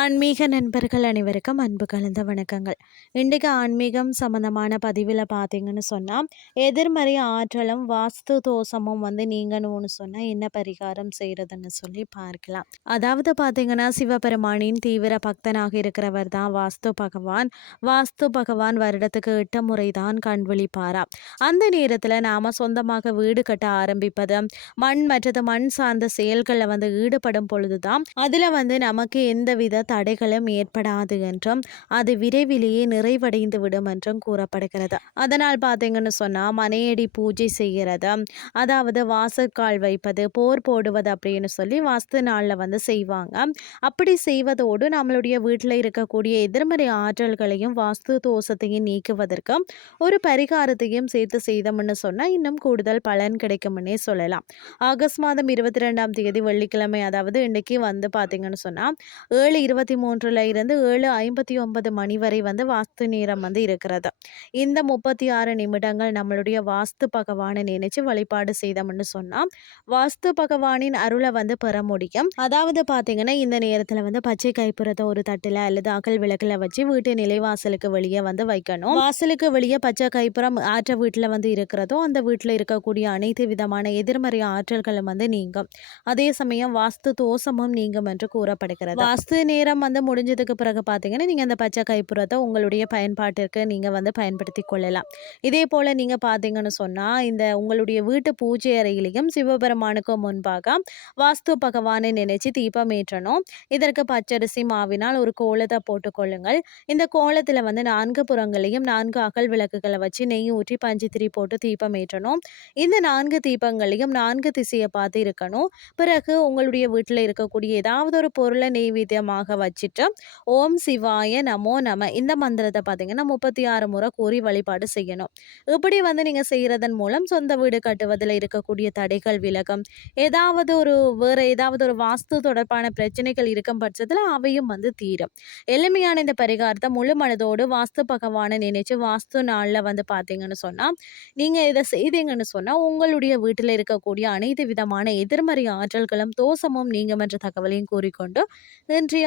ஆன்மீக நண்பர்கள் அனைவருக்கும் அன்பு கலந்த வணக்கங்கள். இன்றைக்கு ஆன்மீகம் சம்மந்தமான பதிவில் பார்த்தீங்கன்னு சொன்னால் எதிர்மறை ஆற்றலும் வாஸ்து தோஷமும் வந்து நீங்கணும்னு சொன்னால் என்ன பரிகாரம் செய்கிறதுன்னு சொல்லி பார்க்கலாம். அதாவது பார்த்தீங்கன்னா சிவபெருமானின் தீவிர பக்தனாக இருக்கிறவர் தான் வாஸ்து பகவான். வாஸ்து பகவான் வருடத்துக்கு எட்டு முறை தான் கண் விழிப்பாரா? அந்த நேரத்தில் நாம் சொந்தமாக வீடு கட்ட ஆரம்பிப்பது மண் மற்றது மண் சார்ந்த செயல்களில் வந்து ஈடுபடும் பொழுது தான் அதில் வந்து நமக்கு எந்தவித தடைகளும் ஏற்படாது என்றும் அது விரைவிலேயே நிறைவடைந்து விடும் என்றும் கூறப்படுகிறது. அதனால் பார்த்தீங்கன்னு சொன்னால் மனையடி பூஜை செய்கிறது அதாவது வாசற்கால் வைப்பது போர் போடுவது அப்படின்னு சொல்லி வாஸ்து நாளில் வந்து செய்வாங்க. அப்படி செய்வதோடு நம்மளுடைய வீட்டில் இருக்கக்கூடிய எதிர்மறை ஆற்றல்களையும் வாஸ்து தோஷத்தையும் நீக்குவதற்கு ஒரு பரிகாரத்தையும் சேர்த்து செய்தோம்னு சொன்னால் இன்னும் கூடுதல் பலன் கிடைக்கும்னே சொல்லலாம். ஆகஸ்ட் மாதம் இருபத்தி ரெண்டாம் தேதி வெள்ளிக்கிழமை அதாவது இன்னைக்கு வந்து பார்த்தீங்கன்னு சொன்னால் ஏழு இருபத்தி மூன்றில் இருந்து ஏழு ஐம்பத்தி ஒன்பது மணி வரை வந்து வாஸ்து நேரம் வந்து இருக்கிறது. இந்த முப்பத்தி ஆறு நிமிடங்கள் நம்மளுடைய வாஸ்து பகவானை நினைச்சு வழிபாடு செய்தோம்னு சொன்னால் வாஸ்து பகவானின் அருளை வந்து பெற முடியும். அதாவது பார்த்தீங்கன்னா இந்த நேரத்தில் வந்து பச்சை கைப்புறத்தை ஒரு தட்டில் அல்லது அகல் விளக்கில் வச்சு வீட்டு நிலைவாசலுக்கு வெளியே வந்து வைக்கணும். வாசலுக்கு வெளியே பச்சை கைப்புறம் ஆற்ற வீட்டில் வந்து இருக்கிறதோ அந்த வீட்டில் இருக்கக்கூடிய அனைத்து விதமான எதிர்மறை ஆற்றல்களும் வந்து நீங்கும். அதே சமயம் வாஸ்து தோஷமும் நீங்கும் என்று கூறப்படுகிறது. வாஸ்து நேரம் வந்து முடிஞ்சதுக்கு பிறகு பார்த்தீங்கன்னா நீங்கள் அந்த பச்சை கைப்புறத்தை உங்களுடைய பயன்பாட்டிற்கு நீங்கள் வந்து பயன்படுத்தி கொள்ளலாம். இதே போல் நீங்கள் பார்த்தீங்கன்னு சொன்னால் இந்த உங்களுடைய வீட்டு பூஜை அறையிலையும் சிவபெருமானுக்கு முன்பாக வாஸ்து பகவானை நினைச்சு தீபம் ஏற்றணும் இதற்கு பச்சரிசி மாவினால் ஒரு கோலத்தை போட்டுக்கொள்ளுங்கள் இந்த கோலத்தில் வந்து நான்கு புறங்களையும் நான்கு அகல் விளக்குகளை வச்சு நெய் ஊற்றி பஞ்சுத்திரி போட்டு தீபம் ஏற்றணும் இந்த நான்கு தீபங்களையும் நான்கு திசையை பார்த்து இருக்கணும். பிறகு உங்களுடைய வீட்டில் இருக்கக்கூடிய ஏதாவது ஒரு பொருளை நெய்வேத்தியமாக வச்சுட்டு ஓம் சிவாய நமோ நம இந்த மந்திரத்தை பார்த்தீங்கன்னா முப்பத்தி ஆறு முறை கூறி வழிபாடு செய்யணும். இப்படி வந்து நீங்கள் செய்கிறதன் மூலம் சொந்த வீடு கட்டுவதில் இருக்கக்கூடிய தடைகள் விலகும். ஏதாவது ஒரு வேறு ஏதாவது ஒரு வாஸ்து தொடர்பான பிரச்சனைகள் இருக்கும் பட்சத்தில் அவையும் வந்து தீரும். எளிமையான இந்த பரிகாரத்தை முழு மனதோடு வாஸ்து பகவானை நினைச்சு வாஸ்து நாளில் வந்து பார்த்தீங்கன்னு சொன்னால் நீங்கள் இதை செய்தீங்கன்னு சொன்னால் உங்களுடைய வீட்டில் இருக்கக்கூடிய அனைத்து விதமான எதிர்மறை ஆற்றல்களும் தோஷமும் நீங்கும் என்ற தகவலையும் கூறிக்கொண்டு இன்றைய